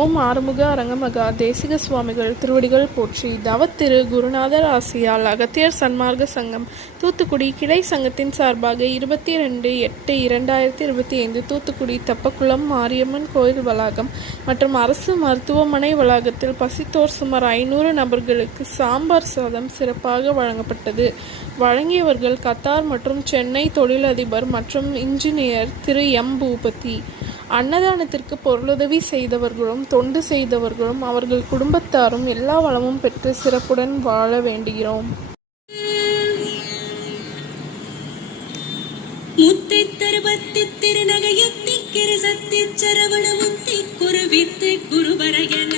ஓம் ஆறுமுக அரங்கமகா தேசிக சுவாமிகள் திருவடிகள் போற்றி. தவத்திரு குருநாதர் ஆசியால் அகத்தியர் சன்மார்க்க சங்கம் தூத்துக்குடி கிளை சங்கத்தின் சார்பாக 22/8/2025 தூத்துக்குடி தப்பக்குளம் மாரியம்மன் கோயில் வளாகம் மற்றும் அரசு மருத்துவமனை வளாகத்தில் பசித்தோர் சுமார் 500 நபர்களுக்கு சாம்பார் சாதம் சிறப்பாக வழங்கப்பட்டது. வழங்கியவர்கள் கத்தார் மற்றும் சென்னை தொழிலதிபர் மற்றும் இன்ஜினியர் திரு எம் பூபதி. அன்னதானத்திற்கு பொருளுதவி செய்தவர்களும் தொண்டு செய்தவர்களும் அவர்கள் குடும்பத்தாரும் எல்லா வளமும் பெற்று சிறப்புடன் வாழ வேண்டுகிறோம். முத்தை தருவத்தி திருநகையத்தி கிருசத்தி சரவணமுத்தி குருவித்து குருவரையன